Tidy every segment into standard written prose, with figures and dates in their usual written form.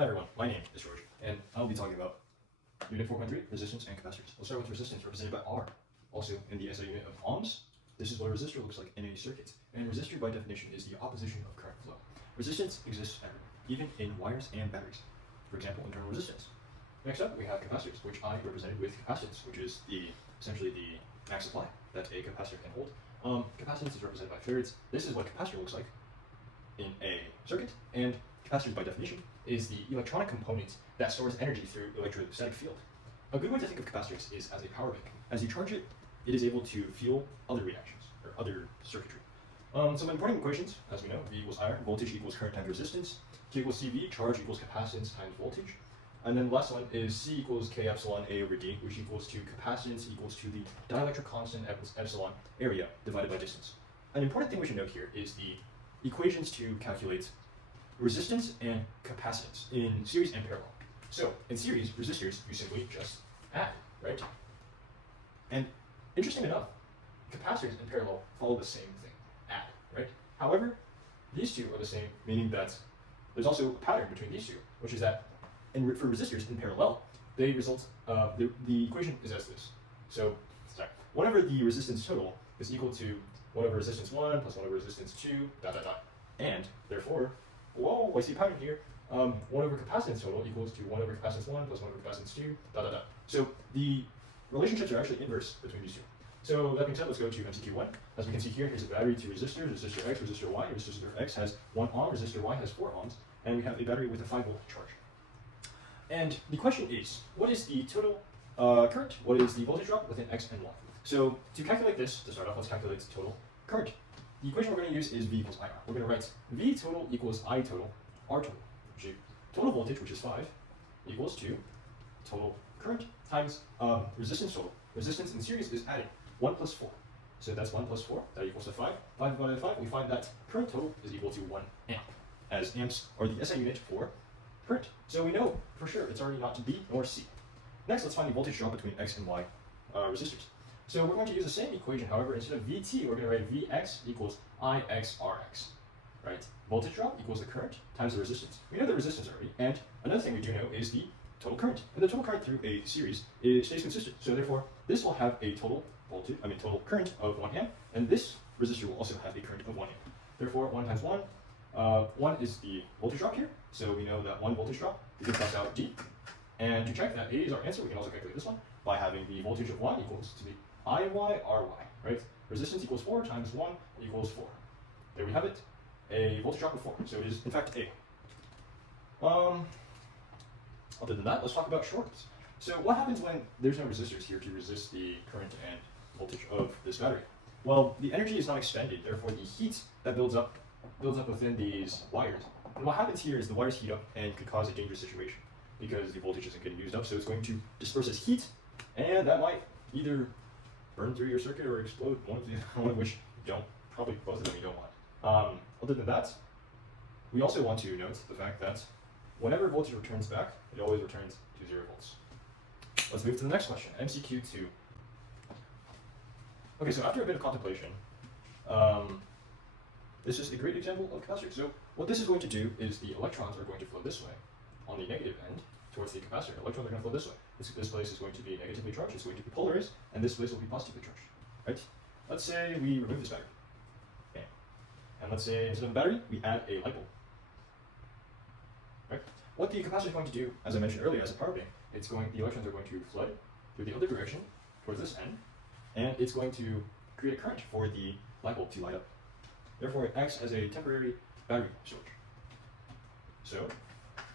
Hi everyone, my name is George, and I'll be talking about Unit 4.3, resistance and capacitors. We'll start with resistance, represented by R. Also, in the SI unit of ohms, this is what a resistor looks like in a circuit. And resistor, by definition, is the opposition of current flow. Resistance exists everywhere, even in wires and batteries. For example, internal resistance. Next up, we have capacitors, which I represented with capacitance, which is essentially the max supply that a capacitor can hold. Capacitance is represented by farads. This is what a capacitor looks like in a circuit, and capacitors, by definition, is the electronic component that stores energy through electrostatic field. A good way to think of capacitors is as a power bank. As you charge it, it is able to fuel other reactions, or other circuitry. Some important equations, as we know, V equals I, voltage equals current times resistance, Q equals CV, charge equals capacitance times voltage. And then the last one is C equals K epsilon A over D, which equals to capacitance equals to the dielectric constant epsilon area divided by distance. An important thing we should note here is the equations to calculate resistance and capacitance in series and parallel. So in series, resistors, you simply just add, right? And interesting enough, capacitors in parallel follow the same thing, add, right? However, these two are the same, meaning that there's also a pattern between these two, which is that for resistors in parallel, they result, the equation is as this. So, sorry, whenever the resistance total is equal to 1 over resistance 1 plus 1 over resistance 2, dot, dot, dot. And therefore, whoa, I see a pattern here. 1 over capacitance total equals to 1 over capacitance 1 plus 1 over capacitance 2, dot, dot, dot. So the relationships are actually inverse between these two. So that being said, let's go to MCQ1. As we can see here, here's a battery, 2 resistors, resistor X, resistor Y. Resistor X has 1 ohm, resistor Y has 4 ohms, and we have a battery with a 5 volt charge. And the question is, what is the total current? What is the voltage drop within X and Y? So to calculate this, to start off, let's calculate total current. The equation we're going to use is V equals IR. We're going to write V total equals I total, R total. Total voltage, which is 5, equals to total current times resistance total. Resistance in series is adding 1 plus 4. So that's 1 plus 4, that equals to 5. 5 divided by 5, we find that current total is equal to 1 amp, as amps are the SI unit for current. So we know for sure it's already not B nor C. Next, let's find the voltage drop between X and Y resistors. So we're going to use the same equation, however, instead of VT, we're going to write Vx equals IXRx, right? Voltage drop equals the current times the resistance. We know the resistance already, and another thing we do know is the total current. And the total current through a series stays consistent. So therefore, this will have a total current of 1 amp, and this resistor will also have a current of 1 amp. Therefore, 1 times 1, 1 is the voltage drop here. So we know that 1 voltage drop, we can cross out D. And to check that A is our answer, we can also calculate this one by having the voltage of Y equals to the IYRY, right? Resistance equals 4 times 1 equals 4. There we have it, a voltage drop of 4. So it is, in fact, A. Other than that, let's talk about shorts. So what happens when there's no resistors here to resist the current and voltage of this battery? Well, the energy is not expended, therefore the heat that builds up within these wires. And what happens here is the wires heat up and could cause a dangerous situation because the voltage isn't getting used up, so it's going to disperse as heat, and that might either burn through your circuit or explode, one of which you don't, probably both of them you don't want. Other than that, we also want to note the fact that whenever voltage returns back, it always returns to 0 volts. Let's move to the next question, MCQ2. Okay, so after a bit of contemplation, this is a great example of capacitor. So what this is going to do is the electrons are going to flow this way on the negative end towards the capacitor. Electrons are going to flow this way. This place is going to be negatively charged, it's going to be polarized, and this place will be positively charged, right? Let's say we remove this battery. Okay. And let's say instead of a battery, we add a light bulb. Right? What the capacitor is going to do, as I mentioned earlier, as a power bank, the electrons are going to flood through the other direction towards this end, and it's going to create a current for the light bulb to light up. Therefore, it acts as a temporary battery storage. So,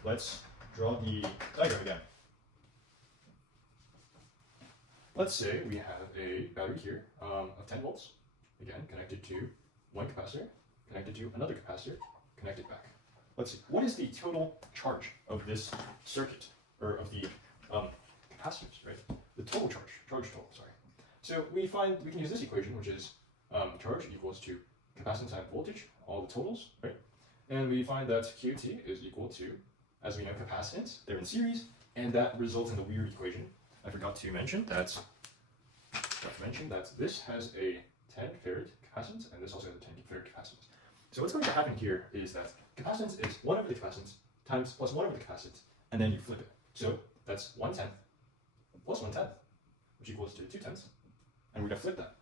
let's draw the diagram again. Let's say we have a battery here of 10 volts, again, connected to one capacitor, connected to another capacitor, connected back. Let's see, what is the total charge of this circuit, or of the capacitors, right? The total charge total, sorry. So we can use this equation, which is charge equals to capacitance times voltage, all the totals, right? And we find that QT is equal to, as we know, capacitance, they're in series, and that results in the weird equation. I forgot to mention that this has a 10 farad capacitance, and this also has a 10 farad capacitance. So what's going to happen here is that capacitance is 1 over the capacitance times plus 1 over the capacitance, and then you flip it. So that's 1/10 plus 1/10, which equals to 2/10, and we're going to flip that.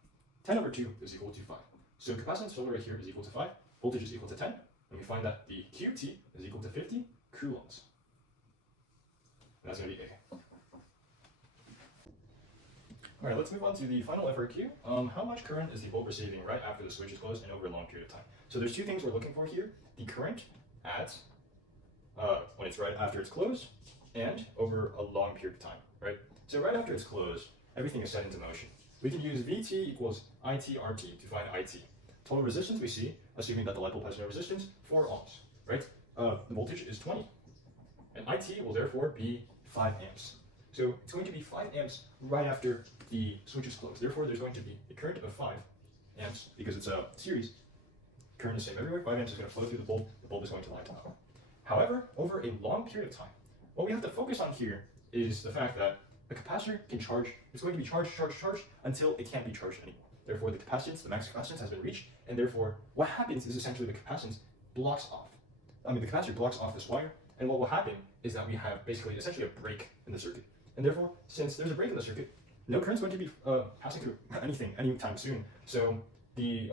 10 over 2 is equal to 5. So capacitance over right here is equal to 5, voltage is equal to 10, and we find that the QT is equal to 50 coulombs. And that's going to be A. Alright, let's move on to the final FRQ. How much current is the bulb receiving right after the switch is closed and over a long period of time? So there's two things we're looking for here. The current at when it's right after it's closed and over a long period of time, right? So right after it's closed, everything is set into motion. We can use Vt equals ITRT to find IT. Total resistance we see, assuming that the light bulb has no resistance, 4 ohms, right? The voltage is 20. And IT will therefore be 5 amps. So it's going to be 5 amps right after the switch is closed. Therefore, there's going to be a current of 5 amps because it's a series. Current is the same everywhere. 5 amps is going to flow through the bulb. The bulb is going to light up. However, over a long period of time, what we have to focus on here is the fact that a capacitor can charge. It's going to be charged until it can't be charged anymore. Therefore, the capacitance, the max capacitance, has been reached, and therefore, what happens is essentially the capacitance blocks off. The capacitor blocks off this wire, and what will happen is that we have basically essentially a break in the circuit. And therefore, since there's a break in the circuit, no current's going to be passing through anything anytime soon. So the